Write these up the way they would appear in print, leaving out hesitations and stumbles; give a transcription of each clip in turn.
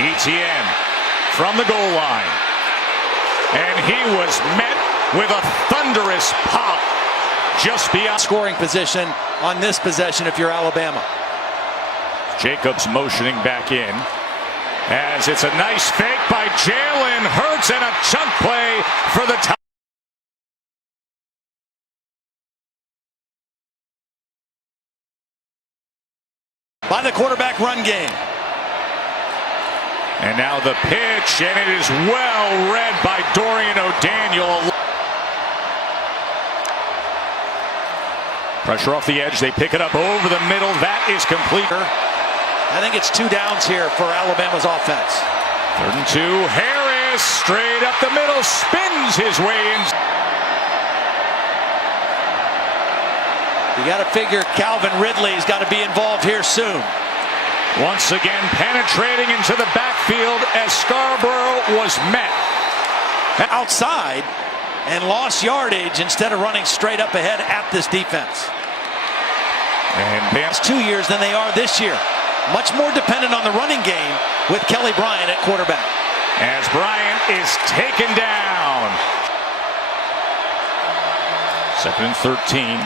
Etienne from the goal line. And he was met with a thunderous pop just beyond scoring position on this possession if you're Alabama. Jacobs motioning back in as it's a nice fake by Jalen Hurts and a chunk play for the top. By the quarterback run game. And now the pitch, and it is well read by Dorian O'Daniel. Pressure off the edge, they pick it up over the middle, that is complete. I think it's 2 downs here for Alabama's offense. 3rd and 2, Harris straight up the middle, spins his way in. You got to figure Calvin Ridley's got to be involved here soon. Once again penetrating into the backfield as Scarborough was met outside and lost yardage instead of running straight up ahead at this defense. And Bam's 2 years than they are this year. Much more dependent on the running game with Kelly Bryant at quarterback. As Bryant is taken down. 2nd and 13.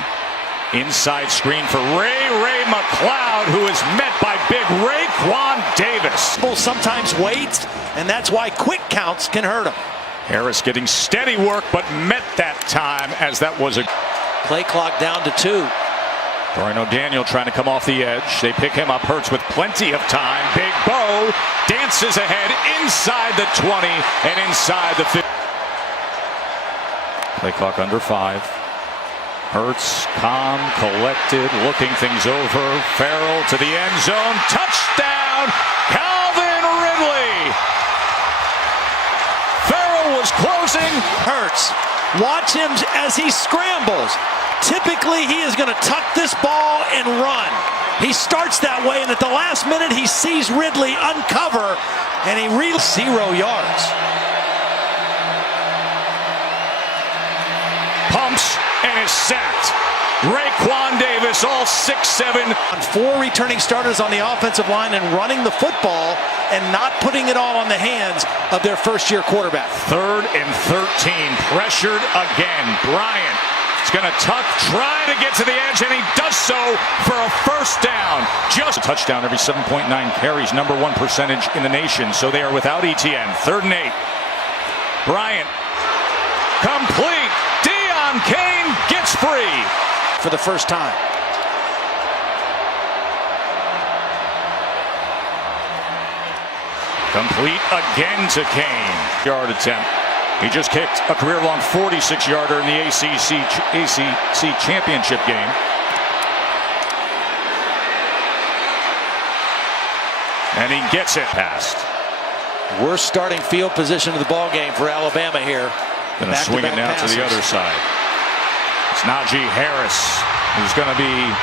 Inside screen for Ray McCloud, who is met by big Raekwon Davis. Sometimes waits, and that's why quick counts can hurt him. Harris getting steady work, but met that time as that was a play clock down to 2. Dorian O'Daniel trying to come off the edge. They pick him up. Hurts with plenty of time. Big Bo dances ahead inside the 20 and inside the 50. Play clock under 5. Hurts, calm, collected, looking things over. Farrell to the end zone. Touchdown, Calvin Ridley. Farrell was closing. Hurts, watch him as he scrambles. Typically, he is going to tuck this ball and run. He starts that way, and at the last minute, he sees Ridley uncover, and he 0 yards. Pumps and is sacked. Raekwon Davis, all 6'7". On 4 returning starters on the offensive line and running the football and not putting it all on the hands of their first-year quarterback. 3rd and 13, pressured again. Bryant is going to tuck, try to get to the edge, and he does so for a first down. Just a touchdown every 7.9 carries, #1 percentage in the nation, so they are without Etienne. 3rd and 8. Bryant, complete. Deon Cain gets free. For the first time. Complete again to Cain. Yard attempt. He just kicked a career-long 46-yarder in the ACC championship game. And he gets it past. Worst starting field position of the ball game for Alabama here. Going to swing it now to the other side. It's Najee Harris, who's going to be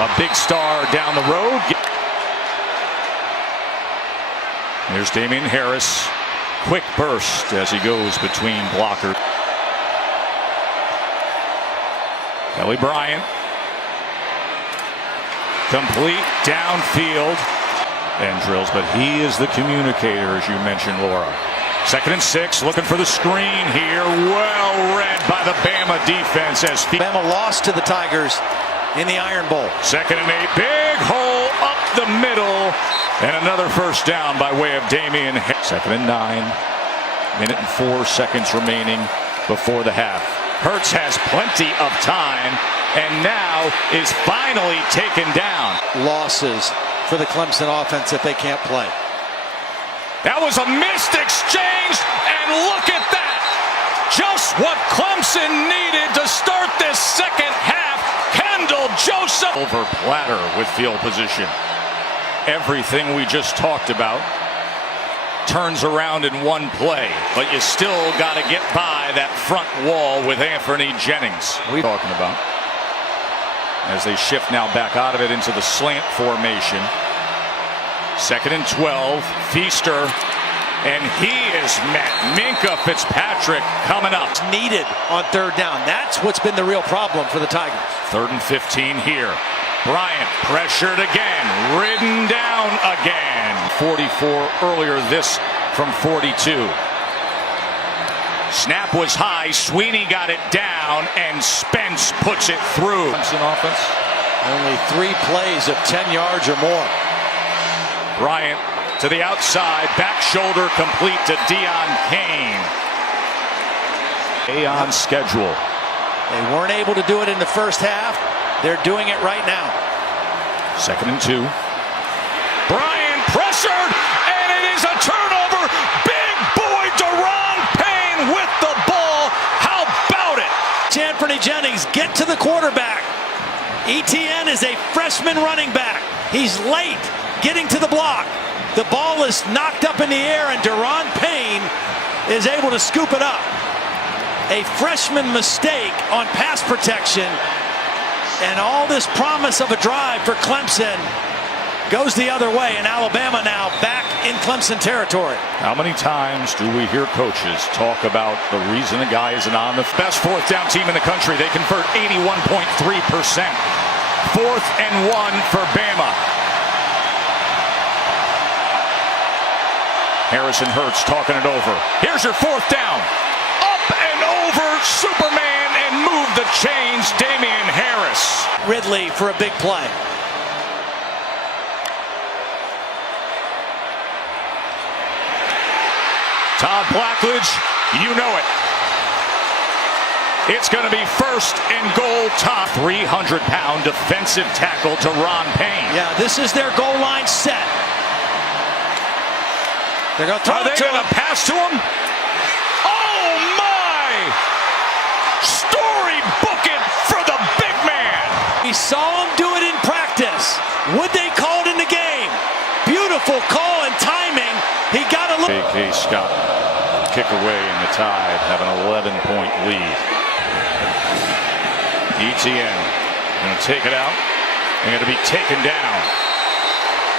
a big star down the road. Here's Damian Harris. Quick burst as he goes between blockers. Kelly Bryant. Complete downfield. And drills, but he is the communicator, as you mentioned, Laura. 2nd and 6, looking for the screen here. Well read by the Bama defense as Bama lost to the Tigers in the Iron Bowl. 2nd and 8, big hole up the middle, and another first down by way of Damian. 2nd and 9, 1 and 4 seconds remaining before the half. Hurts has plenty of time, and now is finally taken down. Losses for the Clemson offense if they can't play. That was a missed exchange, and look at that! Just what Clemson needed to start this second half. Kendall Joseph. Over platter with field position. Everything we just talked about turns around in one play, but you still got to get by that front wall with Anthony Jennings. We're talking about as they shift now back out of it into the slant formation. 2nd and 12, Feaster, and he is met. Minkah Fitzpatrick coming up. Needed on 3rd down. That's what's been the real problem for the Tigers. 3rd and 15 here. Bryant pressured again, ridden down again. 44 earlier, this from 42. Snap was high, Sweeney got it down, and Spence puts it through. Clemson offense, only 3 plays of 10 yards or more. Bryant to the outside, back shoulder complete to Deion Kane. On schedule. They weren't able to do it in the first half. They're doing it right now. 2nd and 2. Bryant pressured, and it is a turnover. Big boy Deron Payne with the ball. How about it? Anthony Jennings get to the quarterback. ETN is a freshman running back. He's late getting to the block. The ball is knocked up in the air, and Deron Payne is able to scoop it up. A freshman mistake on pass protection, and all this promise of a drive for Clemson goes the other way, and Alabama now back in Clemson territory. How many times do we hear coaches talk about the reason a guy isn't on the best 4th down team in the country? They convert 81.3%. 4th and 1 for Bama. Harrison Hurts talking it over. Here's your 4th down. Up and over Superman and move the chains, Damian Harris. Ridley for a big play. Todd Blackledge, you know it. It's going to be 1st and goal, top 300-pound defensive tackle to Ron Payne. Yeah, this is their goal line set. They're going to throw Are they going to pass to him? Oh, my! Storybook it for the big man. We saw him do it in practice. Would they call it in the game? Beautiful call and timing. He got a little. J.K. Scott kick away, and the Tide have an 11-point lead. ETN going to take it out. They're going to be taken down.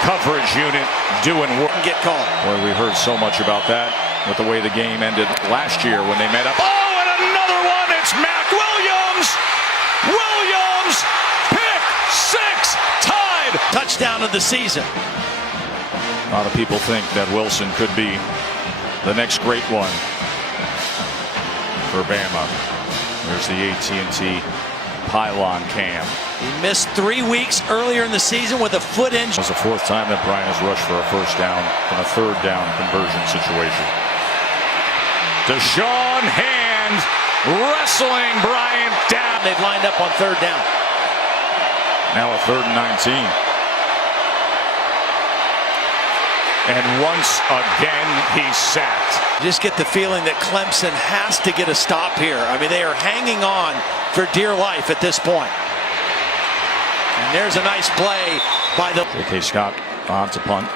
Coverage unit doing work. Get called. Boy, we heard so much about that with the way the game ended last year when they met up. Oh, and another one. It's Mac Williams. Williams, pick 6, tied. Touchdown of the season. A lot of people think that Wilson could be the next great one for Bama. There's the AT&T pylon cam. He missed 3 weeks earlier in the season with a foot injury. It was the 4th time that Bryant has rushed for a 1st down in a 3rd down conversion situation. Deshaun Hand wrestling Bryant down. They've lined up on 3rd down. Now a 3rd and 19. And once again, he's sacked. Just get the feeling that Clemson has to get a stop here. I mean, they are hanging on for dear life at this point. And there's a nice play by the... J.K. Scott on to punt.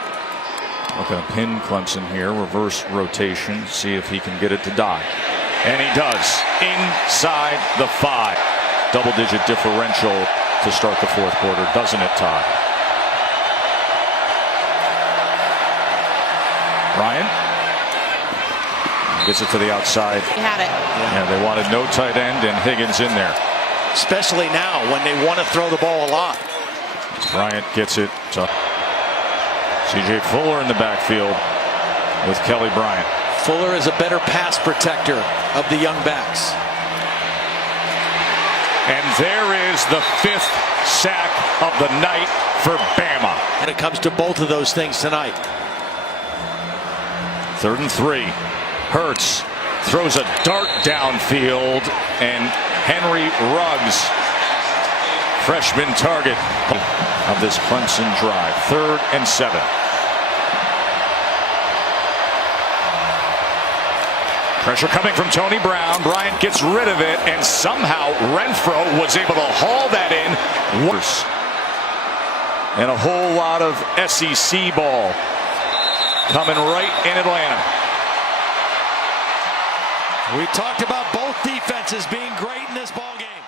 Looking to pin Clemson here. Reverse rotation. See if he can get it to die. And he does. Inside the 5. Double-digit differential to start the 4th quarter. Doesn't it, Todd? Ryan gets it to the outside. He had it. Yeah, they wanted no tight end and Higgins in there. Especially now when they want to throw the ball a lot. Bryant gets it to C.J. Fuller in the backfield with Kelly Bryant. Fuller is a better pass protector of the young backs. And there is the 5th sack of the night for Bama. And it comes to both of those things tonight. 3rd and 3. Hurts throws a dart downfield, and Henry Ruggs, freshman target of this Clemson drive. 3rd and 7. Pressure coming from Tony Brown. Bryant gets rid of it, and somehow Renfro was able to haul that in. Worse. And a whole lot of SEC ball coming right in Atlanta. We talked about both defenses being great in this ball game.